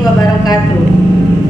warahmatullahi wabarakatuh.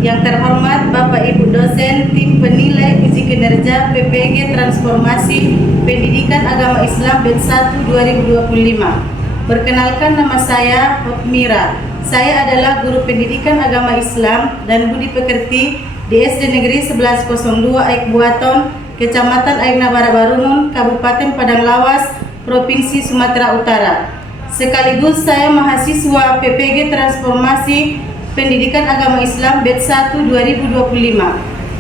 Yang terhormat Bapak Ibu dosen tim penilai uji kinerja PPG Transformasi Pendidikan Agama Islam Batch 1 2025. Perkenalkan, nama saya Hotmira. Saya adalah guru pendidikan agama Islam dan budi pekerti di SD Negeri 1102 Aik Buaton, Kecamatan Airna Barat Barunun, Kabupaten Padang Lawas, Provinsi Sumatera Utara. Sekaligus saya mahasiswa PPG Transformasi Pendidikan Agama Islam Batch 1 2025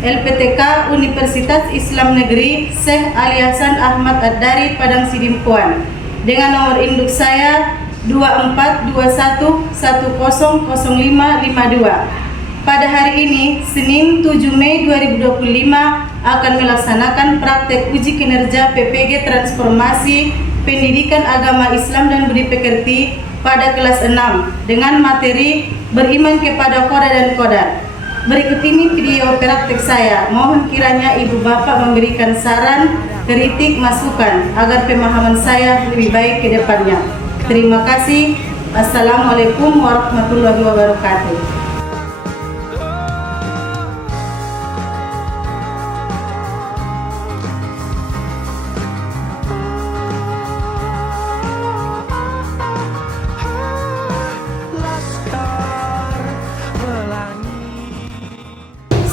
LPTK Universitas Islam Negeri Syekh Ali Hasan Ahmad Ad-Dari Padang Sidimpuan dengan nomor induk saya 2421100552. Pada hari ini, Senin 7 Mei 2025, akan melaksanakan praktek uji kinerja PPG Transformasi Pendidikan Agama Islam dan Budi Pekerti pada kelas 6 dengan materi beriman kepada Qada dan Qadar. Berikut ini video praktek saya. Mohon kiranya Ibu Bapak memberikan saran, kritik, masukan agar pemahaman saya lebih baik ke depannya. Terima kasih. Assalamualaikum warahmatullahi wabarakatuh.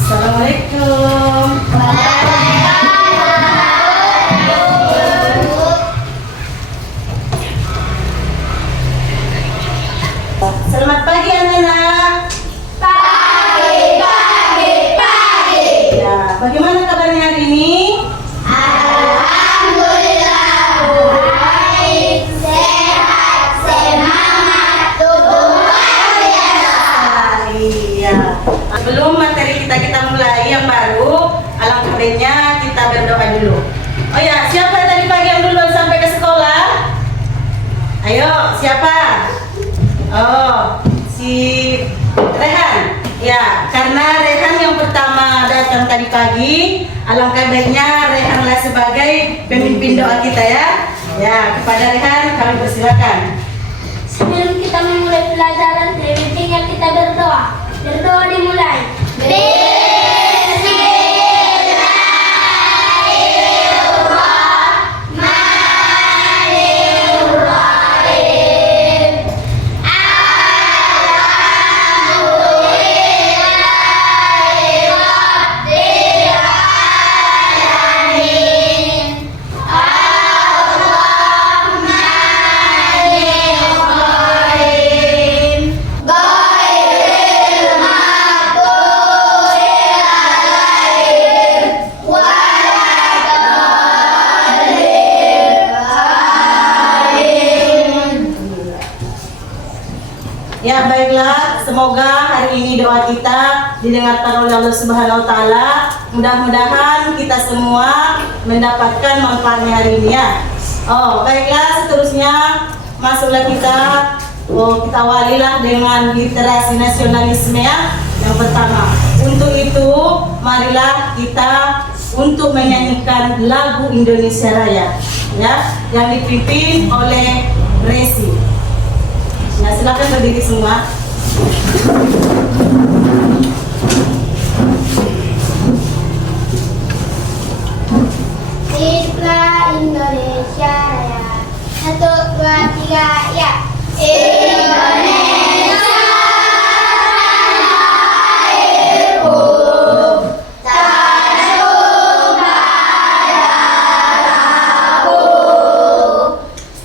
Assalamualaikum. Selamat pagi anak-anak. Pagi. Ya, bagaimana kabarnya hari ini? Alhamdulillah baik, sehat, semangat, luar biasa. Iya. Sebelum materi kita mulai yang baru, alangkah baiknya kita berdoa dulu. Oh ya, siapa tadi pagi yang duluan sampai ke sekolah? Ayo, siapa? Oh, si Rehan. Ya, karena Rehan yang pertama datang tadi pagi, alangkah baiknya Rehanlah sebagai pemimpin doa kita ya. Ya, kepada Rehan kami persilakan. Sebelum kita memulai pelajaran, lebih pentingnya kita berdoa. Berdoa dimulai. Ya, baiklah, semoga hari ini doa kita didengarkan oleh Allah Subhanahu wa taala. Mudah-mudahan kita semua mendapatkan manfaatnya hari ini ya. Oh, baiklah, seterusnya masuklah kita. Kita awalilah dengan literasi nasionalisme ya. Yang pertama, untuk itu marilah kita untuk menyanyikan lagu Indonesia Raya ya, yang dipimpin oleh Resi. Nah, silakan berdiri semua. Hiduplah Indonesia Raya. 1, 2, 3, ya. Indonesia tanah airku, tanah tumpah darahku.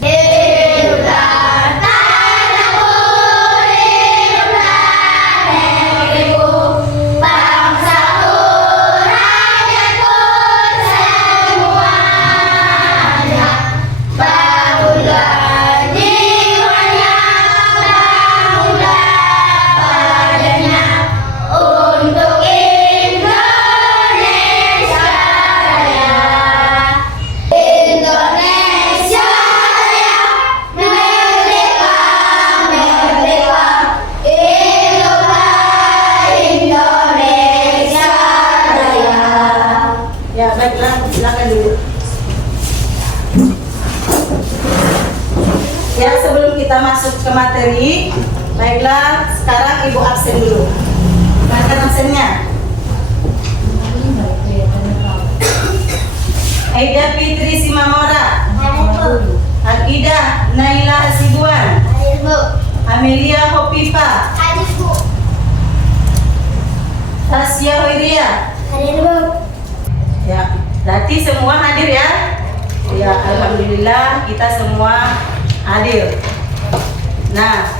Hiduplah tanahku, hiduplah negeriku, bangsaku, rakyatku semuanya. Bangunlah jiwanya, bangunlah badannya untuk Indonesia Raya. Indonesia Raya, merdeka, merdeka. Hiduplah Indonesia Raya. Ya, baiklah, silakan dulu. Ya, sebelum kita masuk ke materi, Baiklah, sekarang Ibu absen dulu. Silakan absennya. Aida Fitri Simamora, Hadir, Bu. Akidah Naila Hasibuan, Hadir, Bu. Amelia Hopipa, Hadir, Bu. Tasya Hoiria. Hadir, Bu. Ya, berarti semua hadir ya? Ya, alhamdulillah kita semua hadir. Nah,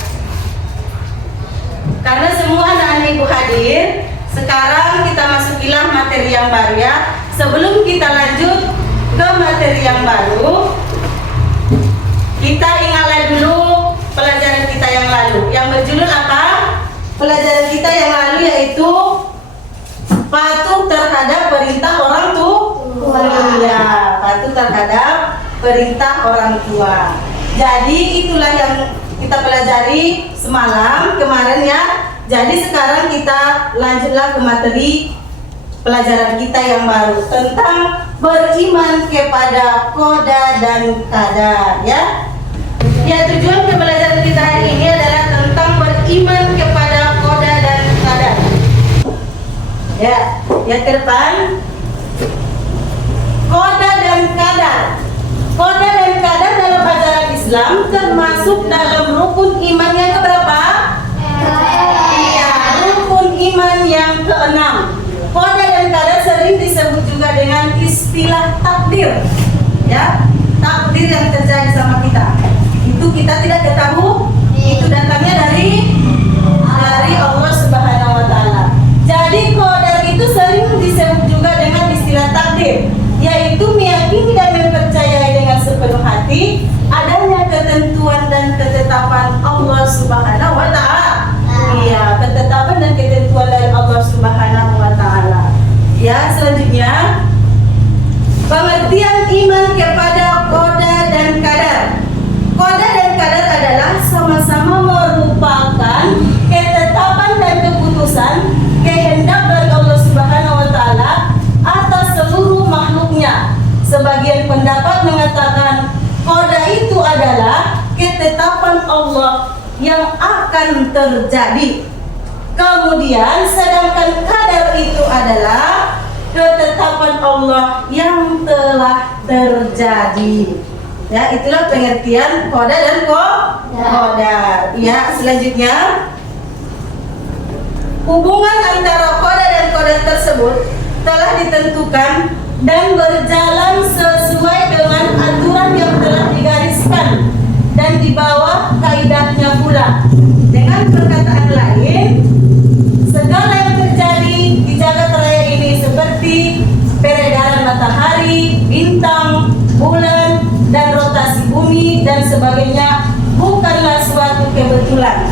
karena semua anak-anak Ibu hadir, sekarang kita masukilah materi yang baru ya. Sebelum kita lanjut ke materi yang baru, kita ingatlah dulu pelajaran kita yang lalu. Yang berjudul apa? Pelajaran kita yang lalu yaitu patuh terhadap perintah orang tua. Ya, patuh terhadap perintah orang tua. Jadi itulah yang kita pelajari semalam kemarin ya. Jadi sekarang kita lanjutlah ke materi pelajaran kita yang baru tentang beriman kepada qada dan qadar ya. Ya, tujuan pembelajaran kita hari ini adalah tentang beriman kepada qada dan qadar. Ya, yang ke depan qada dan qadar. Qada dan qadar dalam ajaran Islam termasuk dalam rukun iman yang keberapa? Iya, rukun iman yang keenam. Qada dan qadar sering disebut juga dengan istilah takdir. Ya, takdir yang terjadi sama kita. Itu kita tidak ketahui, itu datangnya dari Allah Subhanahu wa taala. Jadi qadar itu sering disebut juga dengan istilah takdir, yaitu meyakini dan mempercayai dengan sepenuh hati adanya ketentuan dan ketetapan Allah Subhanahu wa taala. Iya, ketetapan dan ketentuan dari Allah Subhanahu wa taala. Ya, selanjutnya pengertian iman kepada qada dan qadar. Qada dan qadar adalah sama-sama merupakan ketetapan dan keputusan kehendak dari Allah Subhanahu wa taala atas seluruh makhluknya. Sebagian pendapat mengatakan qada itu adalah ketetapan Allah yang akan terjadi. Kemudian sedangkan qadar itu adalah ketetapan Allah yang telah terjadi. Ya, itulah pengertian qada dan qadar. Ya, selanjutnya hubungan antara qada dan qadar tersebut telah ditentukan dan berjalan sesuai dengan aturan yang telah digariskan dan di bawah kaidahnya pula. Dengan perkataan lain, segala yang terjadi di jagat raya ini seperti peredaran matahari, bintang, bulan, dan rotasi bumi dan sebagainya bukanlah suatu kebetulan,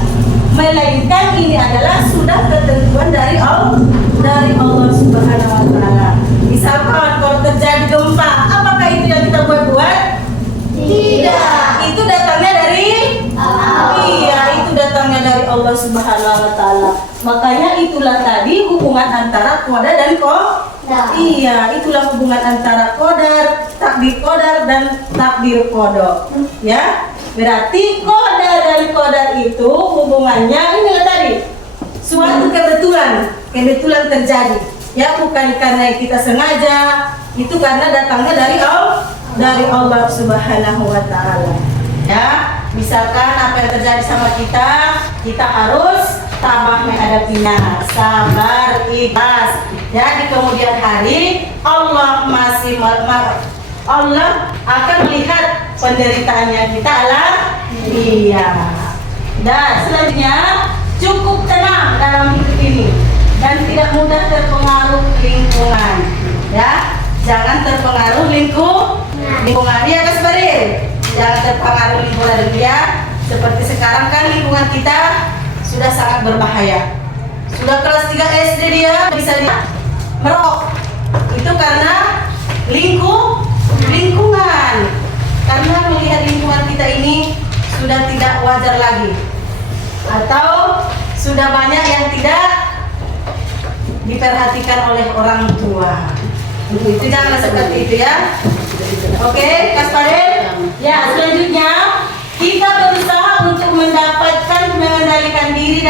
melainkan ini adalah sudah ketentuan dari Allah Subhanahu wa taala. Misalkan kalau terjadi gempa, apakah itu yang kita buat-buat? Tidak. Itu datangnya dari Allah. Iya, itu datangnya dari Allah Subhanahu wa taala. Makanya itulah tadi hubungan antara qada dan qadar. Iya, itulah hubungan antara qadar, takdir qadar dan takdir qada. Ya. Berarti qada dan qadar itu hubungannya inilah tadi. Suatu kebetulan terjadi. Ya, bukan karena kita sengaja, itu karena datangnya dari Allah Subhanahu wa taala. Ya, misalkan apa yang terjadi sama kita harus tabah menghadapinya, sabar, ikhlas. Ya, di kemudian hari Allah akan melihat penderitaannya kita iya. Dan selanjutnya cukup tenang dalam hidup ini dan tidak mudah terpengaruh lingkungan. Ya, jangan terpengaruh lingkungan. Ya, Kasbarin. Jangan terpengaruh lingkungan dunia. Seperti sekarang kan lingkungan kita sudah sangat berbahaya. Sudah kelas 3 SD dia bisa merokok. Itu karena lingkungan. Karena melihat lingkungan kita ini sudah tidak wajar lagi. Atau sudah banyak yang tidak diperhatikan oleh orang tua. Itu jangan seperti itu ya. Oke, Kasparin. Ya, selanjutnya kita berusaha untuk mengendalikan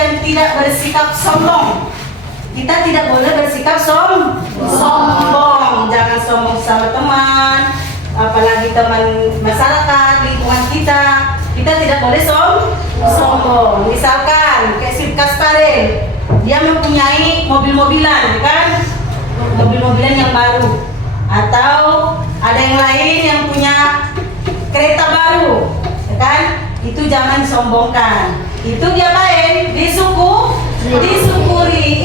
dan tidak bersikap sombong. Kita tidak boleh bersikap sombong. Jangan sombong sama teman, apalagi teman masyarakat, lingkungan kita. Kita tidak boleh sombong. Misalkan kayak si Kasparel, dia mempunyai mobil-mobilan, kan? Mobil-mobilan yang baru. Atau ada yang lain yang punya kereta baru, ya kan? Itu jangan disombongkan. Itu diapain? Disyukuri.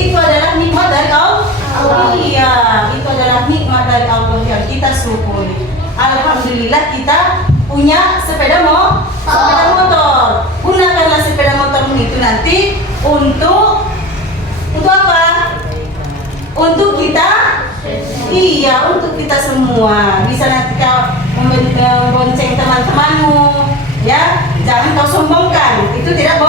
Itu adalah nikmat dari Allah. Iya, itu adalah nikmat dari Allah yang kita syukuri. Alhamdulillah kita punya sepeda motor. Gunakanlah sepeda motormu itu nanti untuk apa? Untuk kita. Iya, untuk kita semua. Bisa nanti kau membonceng teman-temanmu, ya. Jangan kau sombongkan. Itu tidak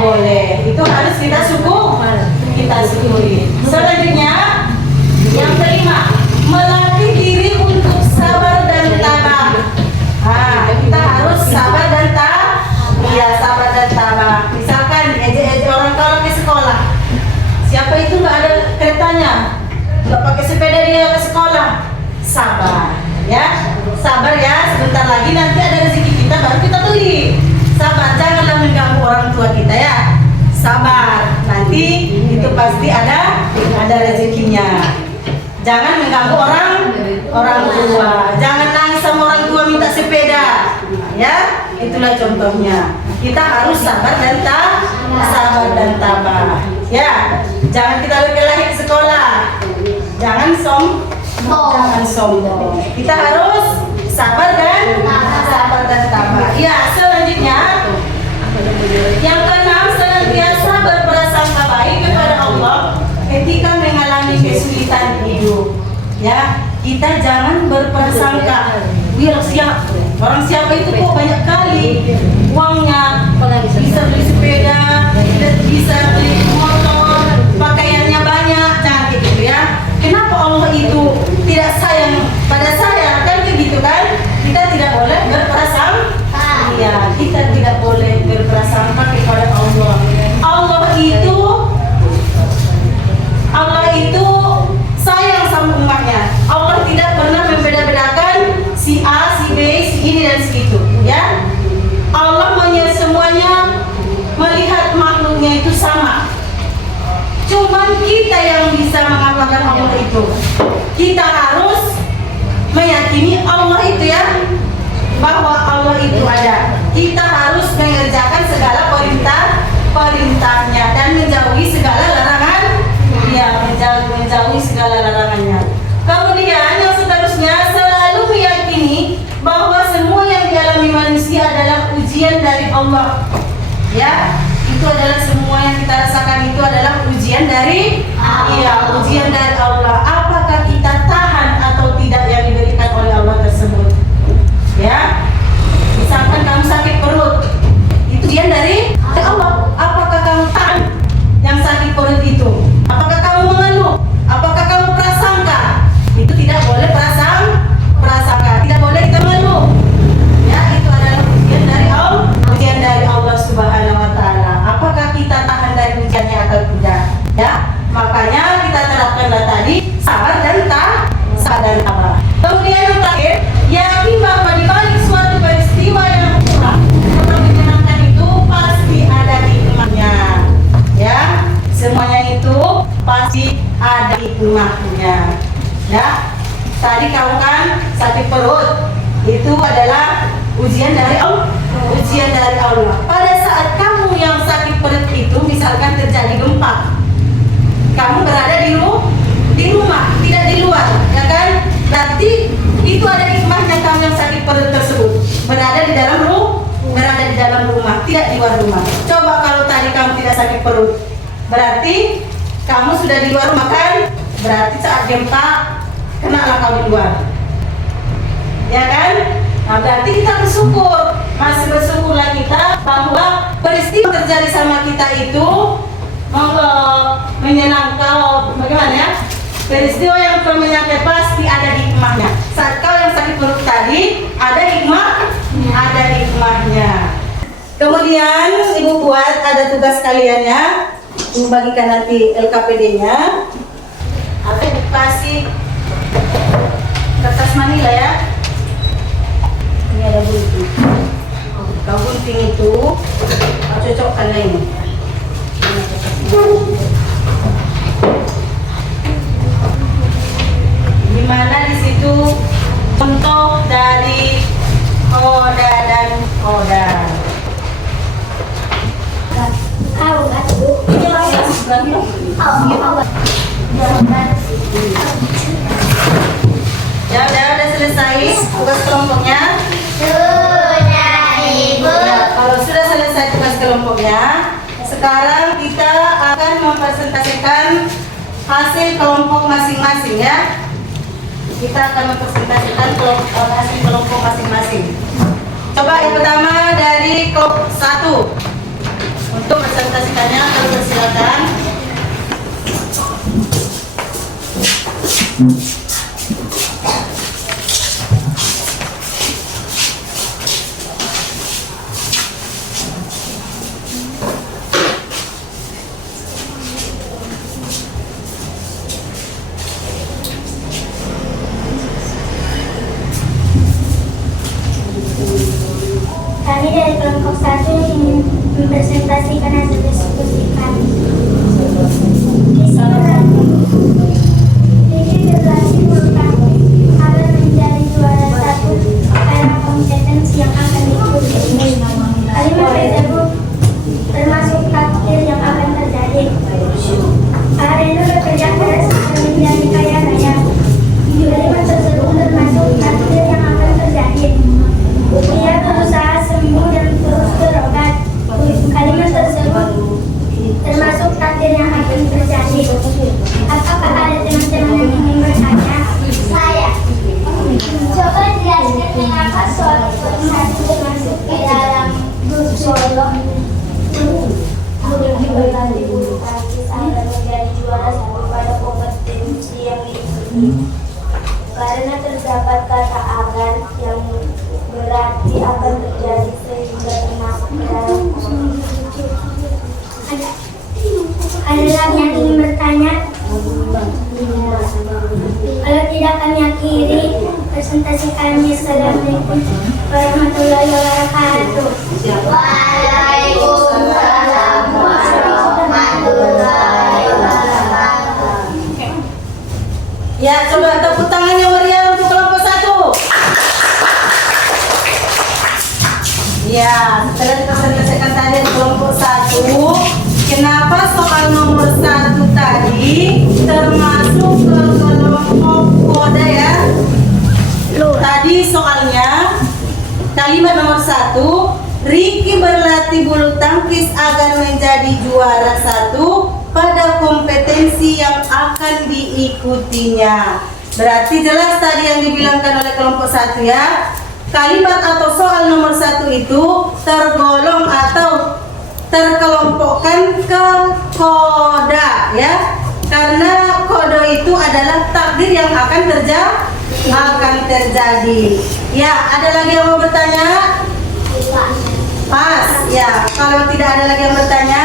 boleh. Itu harus kita syukuri. Selanjutnya, yang kelima, melatih diri untuk sabar dan tabah. Kita harus sabar dan tabah. Misalkan ejek-ejek orang kalau ke sekolah. Siapa itu nggak ada keretanya, nggak pakai sepeda dia ke sekolah. Sabar, ya. Sebentar lagi nanti ada rezeki kita baru kita beli. Sabar, janganlah mengganggu orang tua kita, ya. Sabar, nanti itu pasti ada rezekinya. Jangan mengganggu orang tua. Jangan nangis sama orang tua minta sepeda, ya. Itulah contohnya. Kita harus sabar dan tabah. Ya, jangan kita lagi sekolah. Jangan sombong. Kita harus sabar dan tabah. Ya, selanjutnya yang keenam, senantiasa berprasangka baik kepada Allah ketika mengalami kesulitan hidup. Ya, kita jangan berprasangka. Orang siapa itu kok banyak kali uangnya, bisa beli sepeda, bisa beli motor, pakaiannya banyak, jangan gitu ya. Kenapa Allah itu tidak sayang pada saya? Kan begitu kan? Kita tidak boleh berprasangka. Iya, kita tidak boleh berprasangka kepada Allah. Allah itu sayang sama umatnya. Allah tidak pernah membeda-bedakan si A, si B, si ini dan si itu, ya. Allah semuanya melihat makhluknya itu sama. Cuman kita yang bisa mengatakan Allah itu. Kita harus meyakini Allah itu, ya, bahwa Allah itu ada. Kita harus mengerjakan segala perintahnya dan menjauhi segala larangan. Ya, menjauhi segala larangannya. Kemudian yang seterusnya, selalu meyakini bahwa semua yang dialami manusia adalah ujian dari Allah. Ya, itu adalah semua yang kita rasakan itu adalah ujian dari ujian dari Allah. Apakah kita tahan atau tidak yang diberikan oleh Allah tersebut? Ya, misalkan kamu sakit perut, itu ujian dari Allah. Apakah kamu tahan yang sakit perut itu? Apakah kamu mengeluh? Apakah kamu prasangka? Itu tidak boleh prasangka. Tidak boleh kita mengeluh. Ya, itu adalah ujian dari Allah Subhanahu wa taala. Apakah kita tahan dari ujiannya atau tidak? Ya, makanya kita terapkanlah tadi sabar dan tabah. Kemudian yang terakhir, yakin bahwa di balik suatu peristiwa yang kurang atau menyenangkan itu pasti ada hikmahnya. Ya, semuanya itu pasti ada hikmahnya. Ya, tadi kamu kan sakit perut, itu adalah ujian dari Allah. Pada saat kamu yang sakit perut itu, misalkan terjadi gempa, kamu berada di rumah, tidak di luar, ya kan? Berarti itu ada hikmahnya kamu yang sakit perut tersebut berada di dalam rumah, tidak di luar rumah. Coba kalau tadi kamu tidak sakit perut, berarti kamu sudah di luar rumah kan? Berarti saat gempa kenalah kau di luar, ya kan? Nah, berarti kita masih bersyukurlah kita bahwa peristiwa terjadi sama kita itu menyenangkan. Bagaimana ya? Peristiwa yang menyenangkan pasti ada hikmahnya. Saat kau yang sakit perut tadi ada hikmahnya. Kemudian Kemudian Ibu buat ada tugas kaliannya, membagikan nanti LKPD-nya. Akan dikasih kertas manila ya. Ini ada gunting. Kau gunting itu, kau cocokkan ini. Dimana di situ contoh dari koda dan koda. Ya udah selesai tugas kelompoknya. Sudah, Ibu. Nah, kalau sudah selesai tugas kelompoknya, sekarang kita akan mempresentasikan hasil kelompok masing-masing ya. Kita akan mempresentasikan hasil kelompok masing-masing. Coba yang pertama dari kelompok 1. Untuk presentasikannya, kami persilakan. Kami dari kelompok 1 ingin mempresentasikan hasil diskusi kami. Isi berarti bukan agar menjadi juara satu karena kompetensi yang akan diikuti. Kalimat tersebut termasuk takdir yang akan terjadi. Arena bekerja keras akan menjadi kaya raya. Kalimat tersebut termasuk takdir yang akan terjadi. Ia berusaha sembuh dan terus berobat. Kalimat tersebut termasuk takdir yang akan terjadi. Apakah ada teman-teman yang ingin bertanya? Saya. Coba jelaskan mengapa soal satu termasuk di dalam grup solo. Guru berlatih bulu tangkis agar menjadi juara satu pada kompetensi yang diikuti. Karena terdapat kata agar yang berarti akan terjadi sehingga termasuk dalam ada lagi yang ingin bertanya? Kalau tidak kami akhiri presentasi kami. Assalamualaikum warahmatullahi wabarakatuh. Waalaikumsalam warahmatullahi wabarakatuh. Ya, coba tepuk tangan yang meriah untuk kelompok 1. Ya, setelah dipresentasikan tadi kelompok 1, kenapa soal nomor 1 tadi termasuk ke kelompok koda ya? Tadi soalnya kalimat nomor 1, Ricky berlatih bulu tangkis agar menjadi juara 1 pada kompetensi yang akan diikutinya. Berarti jelas tadi yang dibilangkan oleh kelompok 1 ya. Kalimat atau soal nomor 1 itu tergolong atau terkelompokkan ke koda ya. Karena kodo itu adalah takdir yang akan terjadi. Ya, ada lagi yang mau bertanya? Pas, ya. Kalau tidak ada lagi yang bertanya,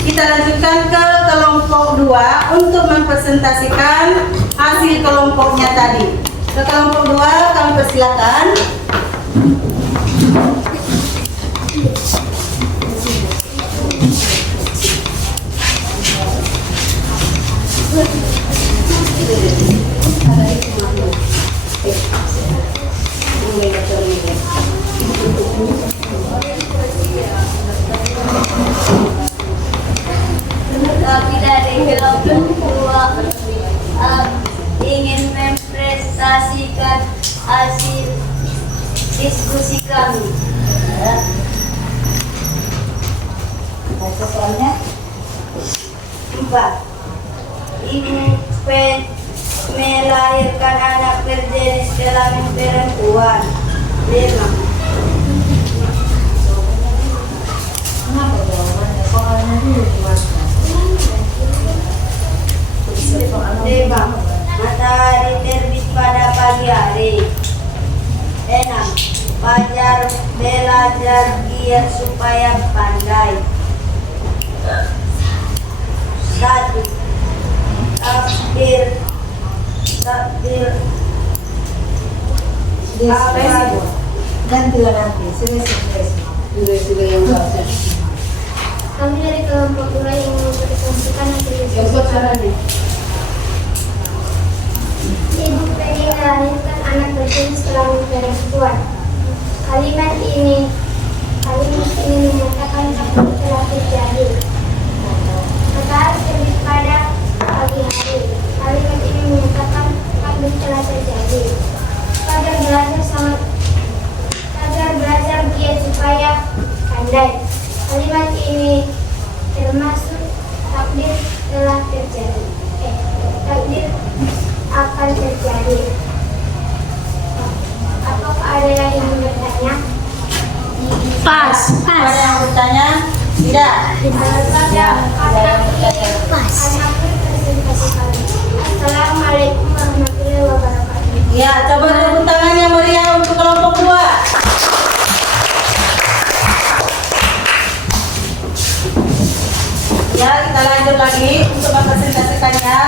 kita lanjutkan ke kelompok 2 untuk mempresentasikan hasil kelompoknya tadi. Ke kelompok 2 kami persilakan. Kami dari kelompok 2 ingin mempresentasikan hasil diskusi kami. Baca soalnya. 4. Ibu melahirkan anak berjenis kelamin perempuan. 5. Matahari terbit pada pagi hari. 6. belajar giat supaya pandai. 1. Takdir Gantilah nanti, sudah yang bagus. Kami dari kelompok 2 yang mempresentasikan hasil diskusi. Ibu pengen melahirkan anak berjenis kelamin perempuan. Kalimat ini menyatakan takdir telah terjadi. Matahari terbit pada pagi hari. Kalimat ini menyatakan takdir telah terjadi. Pelajar belajar giat supaya pandai. Kalimat ini termasuk takdir telah terjadi. Takdir akan terjadi. Apakah ada yang bertanya? Pas. Ada yang bertanya? Tidak. Assalamualaikum warahmatullahi wabarakatuh. Ya, coba tepuk tangan yang meriah untuk kelompok 2. Ya, kita lanjut lagi untuk mempresentasikannya.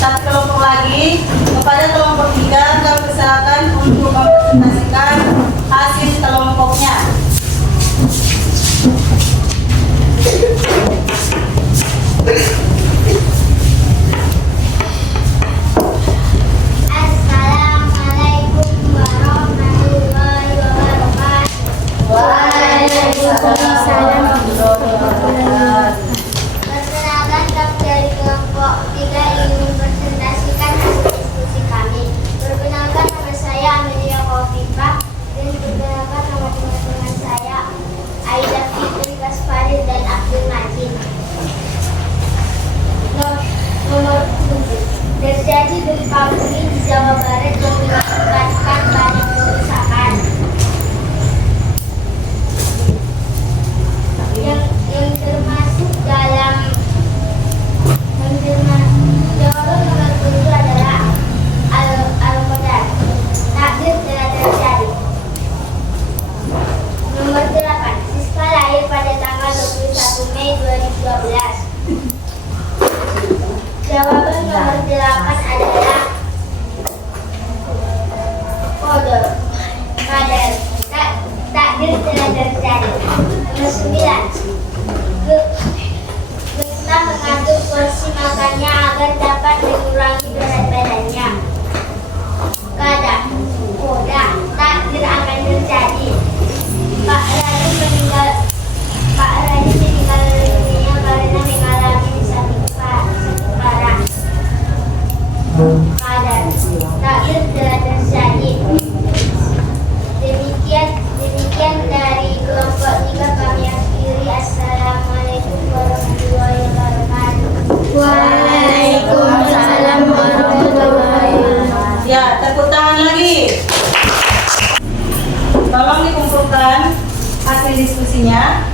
Satu kelompok lagi. Kepada kelompok 3, kami persilakan untuk mempresentasikan hasil kelompoknya. Assalamualaikum warahmatullahi wabarakatuh. Waalaikumsalam warahmatullahi wabarakatuh. Perkenalkan, kami dari kelompok 3 ingin mempresentasikan hasil diskusi kami. Perkenalkan, nama saya Amelia Khofifah dan perkenalkan nama teman-teman saya Aida Fitri Kasparil dan Abdul Majid. Nomor 7. Terjadi gempa bumi di Jawa Barat yang mengakibatkan banyak kerusakan. Yang termasuk dalam jawaban nomor 7 adalah Al-Qadar. Takdir telah terjadi. Nomor 8. Siska lahir pada tanggal 21 Mei 2012. Jawaban nomor 8 adalah Qadar. Takdir telah terjadi. Nomor 9. Kita mengatur porsi makannya agar dapat mengurangi berat badannya. Qadar. Takdir akan terjadi. Pak Radit meninggal dunia karena mengalami sakit parah. Qadar. Takdir telah terjadi. Demikian dari kelompok 3 kami akhiri. Assalamualaikum warahmatullahi wabarakatuh. Waalaikumsalam warahmatullahi wabarakatuh. Ya, tepuk tangan lagi. Tolong dikumpulkan hasil diskusinya.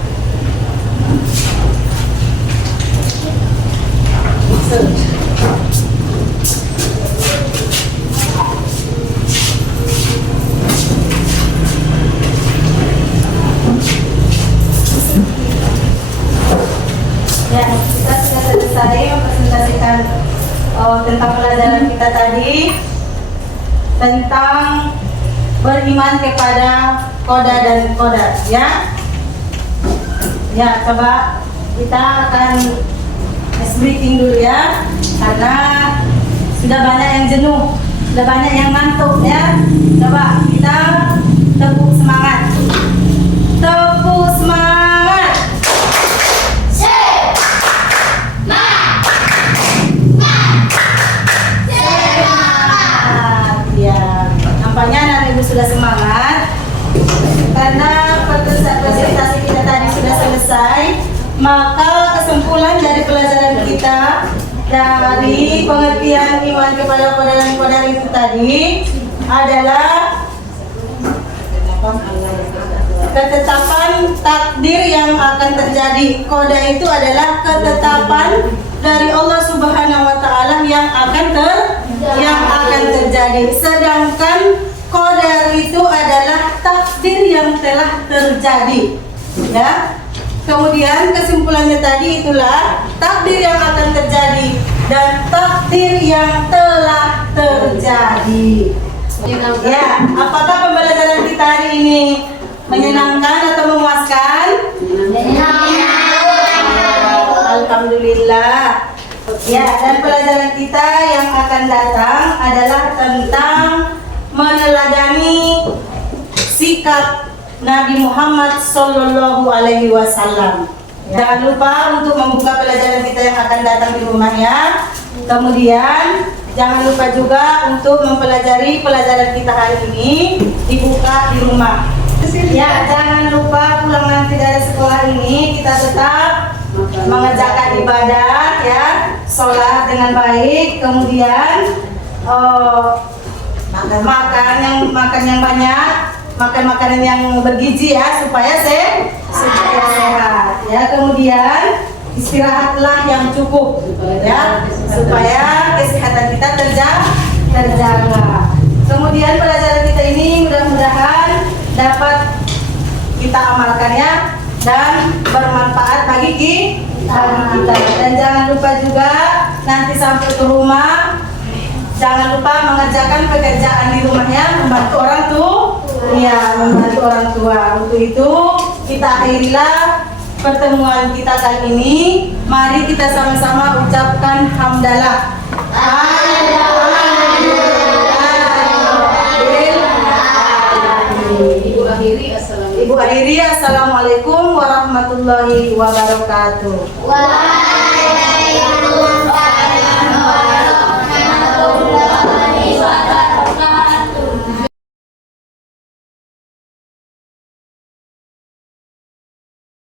Ya, kita sudah selesai mempresentasikan tentang pelajaran kita tadi tentang beriman kepada Qada dan Qadar, ya. Ya, coba kita akan meeting dulu ya, karena sudah banyak yang jenuh, sudah banyak yang ngantuk ya. Coba kita tepuk semangat. Tepuk semangat. Nampaknya anak ibu sudah semangat karena presentasi kita tadi sudah selesai. Maka kesimpulan dari pelajaran kita dari pengertian iman kepada Qada dan Qadar itu tadi adalah ketetapan takdir yang akan terjadi. Qada itu adalah ketetapan dari Allah Subhanahu wa taala yang akan terjadi. Sedangkan Qadar itu adalah takdir telah terjadi. Ya. Kemudian kesimpulannya tadi itulah takdir yang akan terjadi dan takdir yang telah terjadi. Ya, apakah pembelajaran kita hari ini menyenangkan atau memuaskan? Alhamdulillah. Ya, dan pelajaran kita yang akan datang adalah tentang meneladani sikap Nabi Muhammad Sallallahu Alaihi Wasallam. Jangan lupa untuk membuka pelajaran kita yang akan datang di rumahnya. Kemudian jangan lupa juga untuk mempelajari pelajaran kita hari ini dibuka di rumah. Ya, jangan lupa pulang nanti dari sekolah ini kita tetap mengerjakan ibadah, ya, sholat dengan baik, kemudian makan yang banyak, makan makanan yang bergizi ya supaya sehat, ya. Kemudian istirahatlah yang cukup, ya, supaya kesehatan kita terjaga. Kemudian pelajaran kita ini mudah-mudahan dapat kita amalkan, ya, dan bermanfaat bagi kita. Dan jangan lupa juga nanti sampai ke rumah jangan lupa mengerjakan pekerjaan di rumahnya, membantu orang tua. Iya, membantu orang tua. Untuk itu kita akhirilah pertemuan kita kali ini. Mari kita sama-sama ucapkan hamdalah. Ibu akhiri, assalamualaikum warahmatullahi wabarakatuh. Waalaikumsalam.